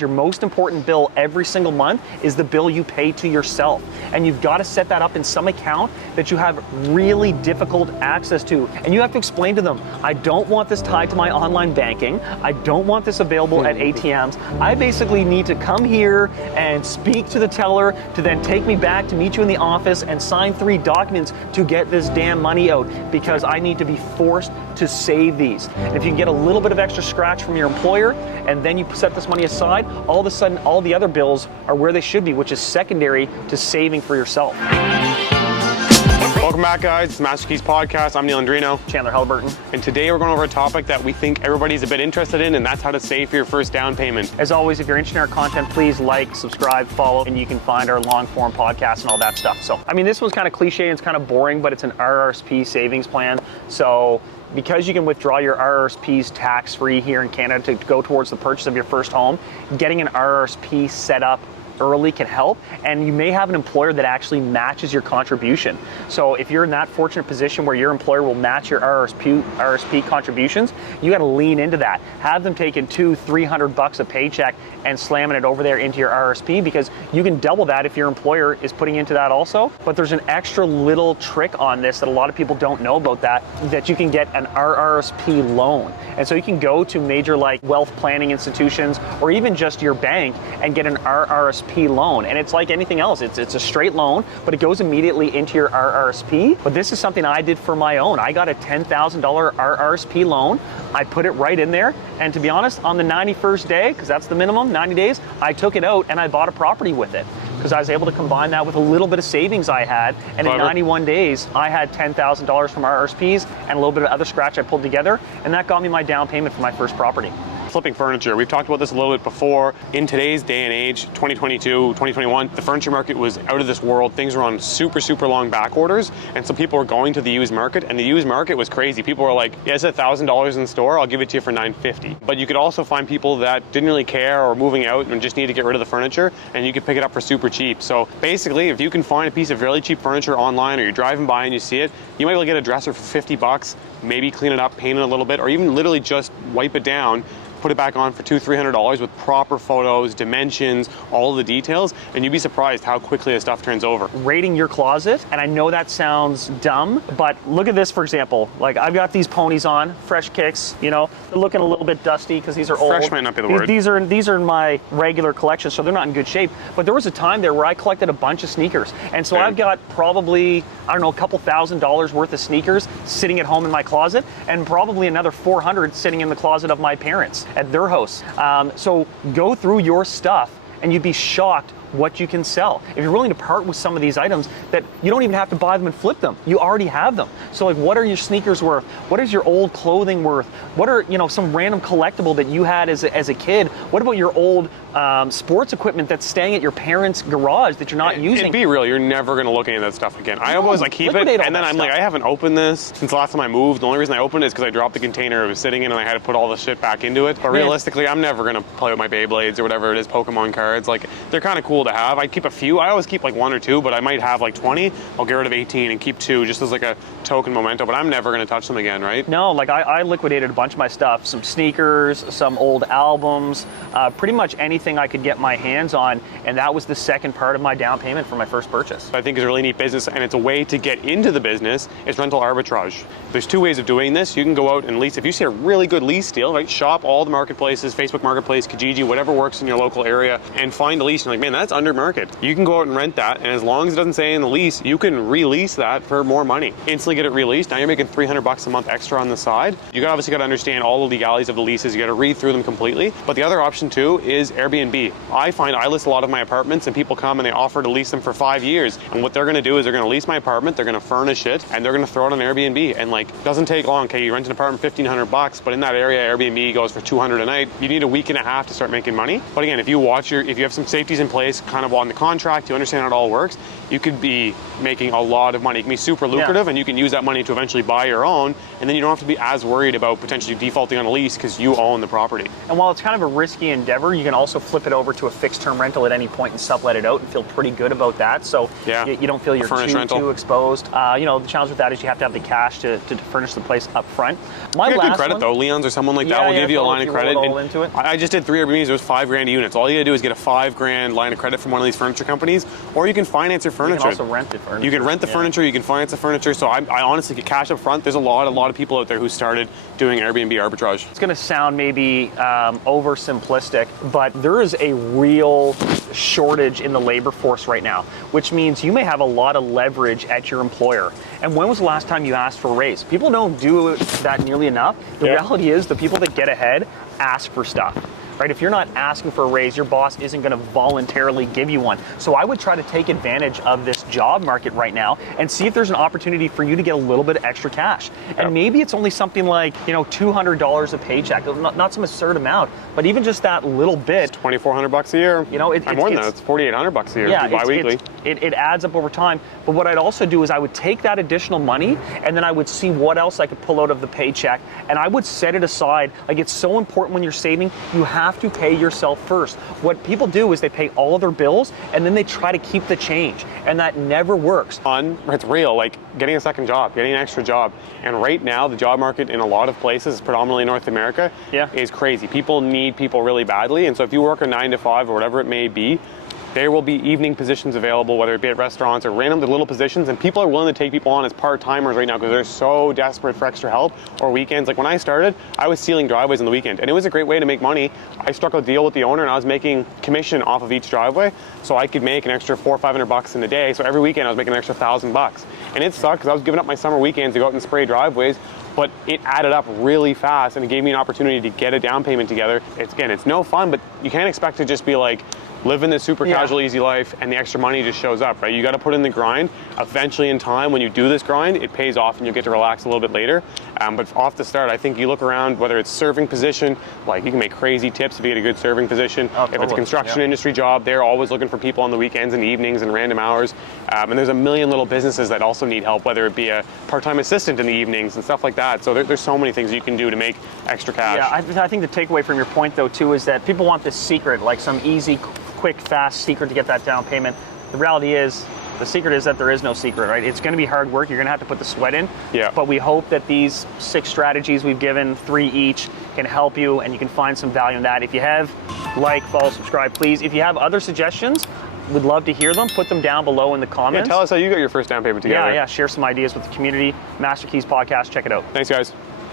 Your most important bill every single month is the bill you pay to yourself. And you've got to set that up in some account that you have really difficult access to. And you have to explain to them, I don't want this tied to my online banking. I don't want this available at ATMs. I basically need to come here and speak to the teller to then take me back to meet you in the office and sign 3 documents to get this damn money out, because I need to be forced to save these. And if you can get a little bit of extra scratch from your employer and then you set this money aside, all of a sudden all the other bills are where they should be, which is secondary to saving for yourself. Welcome back, guys. It's Master Keys Podcast. I'm Neal Andrino. Chandler Halliburton. And today we're going over a topic that we think everybody's a bit interested in, and that's how to save for your first down payment. As always, if you're interested in our content, please like, subscribe, follow, and you can find our long form podcast and all that stuff. So, I mean, this one's kind of cliche and it's kind of boring, but it's an RRSP savings plan. So, because you can withdraw your RRSPs tax-free here in Canada to go towards the purchase of your first home, getting an RRSP set up early can help, and you may have an employer that actually matches your contribution. So if you're in that fortunate position where your employer will match your RRSP contributions, you got to lean into that. Have them taking $200-300 a paycheck and slamming it over there into your RRSP, because you can double that if your employer is putting into that also. But there's an extra little trick on this that a lot of people don't know about, that you can get an RRSP loan. And so you can go to major like wealth planning institutions or even just your bank and get an RRSP loan. And it's like anything else. It's a straight loan, but it goes immediately into your RRSP. But this is something I did for my own. I got a $10,000 RRSP loan. I put it right in there. And to be honest, on the 91st day, because that's the minimum, 90 days, I took it out and I bought a property with it, because I was able to combine that with a little bit of savings I had. And in 91 days, I had $10,000 from RRSPs and a little bit of other scratch I pulled together. And that got me my down payment for my first property. Flipping furniture. We've talked about this a little bit before. In today's day and age, 2022, 2021, the furniture market was out of this world. Things were on super, super long back orders. And so people were going to the used market, and the used market was crazy. People were like, yeah, it's $1,000 in the store. I'll give it to you for $950. But you could also find people that didn't really care or moving out and just need to get rid of the furniture, and you could pick it up for super cheap. So basically, if you can find a piece of really cheap furniture online, or you're driving by and you see it, you might be able to get a dresser for $50, maybe clean it up, paint it a little bit, or even literally just wipe it down, put it back on for $200-300 with proper photos, dimensions, all of the details, and you'd be surprised how quickly the stuff turns over. Rating your closet, and I know that sounds dumb, but look at this, for example. Like, I've got these ponies on, fresh kicks, you know, they're looking a little bit dusty because these are old. Fresh might not be the word. These are in my regular collection, so they're not in good shape. But there was a time there where I collected a bunch of sneakers, and so I've got probably, I don't know, a couple $1,000s worth of sneakers sitting at home in my closet, and probably another 400 sitting in the closet of my parents at their house. So go through your stuff and you'd be shocked what you can sell. If you're willing to part with some of these items, that you don't even have to buy them and flip them. You already have them. So like, what are your sneakers worth? What is your old clothing worth? What are, you know, some random collectible that you had as a kid? What about your old sports equipment that's staying at your parents' garage that you're not using? And be real, you're never going to look into that stuff again. I always like keep it, and then I'm like, I haven't opened this since the last time I moved. The only reason I opened it is because I dropped the container it was sitting in and I had to put all the shit back into it. But realistically, I'm never going to play with my Beyblades or whatever it is, Pokemon cards. Like, they're kind of cool to have. I keep a few. I always keep like 1 or 2, but I might have like 20. I'll get rid of 18 and keep 2 just as like a token memento, but I'm never going to touch them again, right? No, like I liquidated a bunch of my stuff, some sneakers, some old albums, pretty much anything I could get my hands on, and that was the second part of my down payment for my first purchase. I think it's a really neat business, and it's a way to get into the business. It's rental arbitrage. There's 2 ways of doing this. You can go out and lease. If you see a really good lease deal, right, shop all the marketplaces, Facebook Marketplace, Kijiji, whatever works in your local area, and find a lease. You're like, man, that's under market. You can go out and rent that, and as long as it doesn't say in the lease, you can release that for more money. Instantly get it released. Now you're making $300 a month extra on the side. You obviously got to understand all the legalities of the leases. You got to read through them completely. But the other option too is Airbnb. I find I list a lot of my apartments, and people come and they offer to lease them for 5 years. And what they're going to do is they're going to lease my apartment, they're going to furnish it, and they're going to throw it on Airbnb. And like, doesn't take long. Okay, you rent an apartment $1,500, but in that area, Airbnb goes for $200 a night. You need a week and a half to start making money. But again, if you have some safeties in place kind of on the contract, you understand how it all works, you could be making a lot of money. It can be super lucrative, and you can use that money to eventually buy your own, and then you don't have to be as worried about potentially defaulting on a lease because you own the property. And while it's kind of a risky endeavor, you can also flip it over to a fixed term rental at any point and sublet it out and feel pretty good about that. So you don't feel you're too exposed. The challenge with that is you have to have the cash to furnish the place up front. My last good credit though, Leon's or someone like that will give you a line of credit. Into it. I just did 3 Airbnbs. It was $5,000 a unit. So all you gotta do is get a $5,000 line of credit from one of these furniture companies, or you can finance your furniture. You can also rent the furniture. You can rent the furniture. You can finance the furniture. So I honestly get cash up front. There's a lot of people out there who started doing Airbnb arbitrage. It's going to sound maybe oversimplistic, but there is a real shortage in the labor force right now, which means you may have a lot of leverage at your employer. And when was the last time you asked for a raise? People don't do that nearly enough. The reality is the people that get ahead ask for stuff. Right? If you're not asking for a raise, your boss isn't going to voluntarily give you one. So I would try to take advantage of this job market right now and see if there's an opportunity for you to get a little bit of extra cash. And maybe it's only something like, $200 a paycheck, not some absurd amount, but even just that little bit. It's $2,400 a year. It's more than that. It's $4,800 a year. Yeah, bi-weekly. It adds up over time. But what I'd also do is I would take that additional money and then I would see what else I could pull out of the paycheck, and I would set it aside. Like, it's so important when you're saving, you have to pay yourself first. What people do is they pay all of their bills and then they try to keep the change, and that never works. It's real, like getting a second job, getting an extra job. And right now, the job market in a lot of places, predominantly North America, is crazy. People need people really badly. And so if you work a 9 to 5 or whatever it may be, there will be evening positions available, whether it be at restaurants or random little positions, and people are willing to take people on as part-timers right now because they're so desperate for extra help or weekends. Like when I started, I was sealing driveways on the weekend, and it was a great way to make money. I struck a deal with the owner, and I was making commission off of each driveway, so I could make an extra $400 or $500 in a day. So every weekend I was making an extra $1,000, and it sucked because I was giving up my summer weekends to go out and spray driveways. But it added up really fast, and it gave me an opportunity to get a down payment together. It's no fun, but you can't expect to just be like living this super casual, easy life, and the extra money just shows up, right? You got to put in the grind. Eventually, in time, when you do this grind, it pays off, and you get to relax a little bit later. But off the start, I think you look around, whether it's serving position, like you can make crazy tips if you get a good serving position. If it's a construction industry job, they're always looking for people on the weekends and evenings and random hours. And there's a million little businesses that also need help, whether it be a part-time assistant in the evenings and stuff like that. So there's so many things you can do to make extra cash. Yeah, I think the takeaway from your point, though, too, is that people want this secret, like some easy, quick, fast secret to get that down payment. The reality is, the secret is that there is no secret, right? It's going to be hard work. You're going to have to put the sweat in. But we hope that these 6 strategies we've given, 3 each, can help you, and you can find some value in that. If you have, follow, subscribe, please. If you have other suggestions, we'd love to hear them. Put them down below in the comments. Tell us how you got your first down payment together. Share some ideas with the community. Master Keys Podcast. Check it out. Thanks, guys.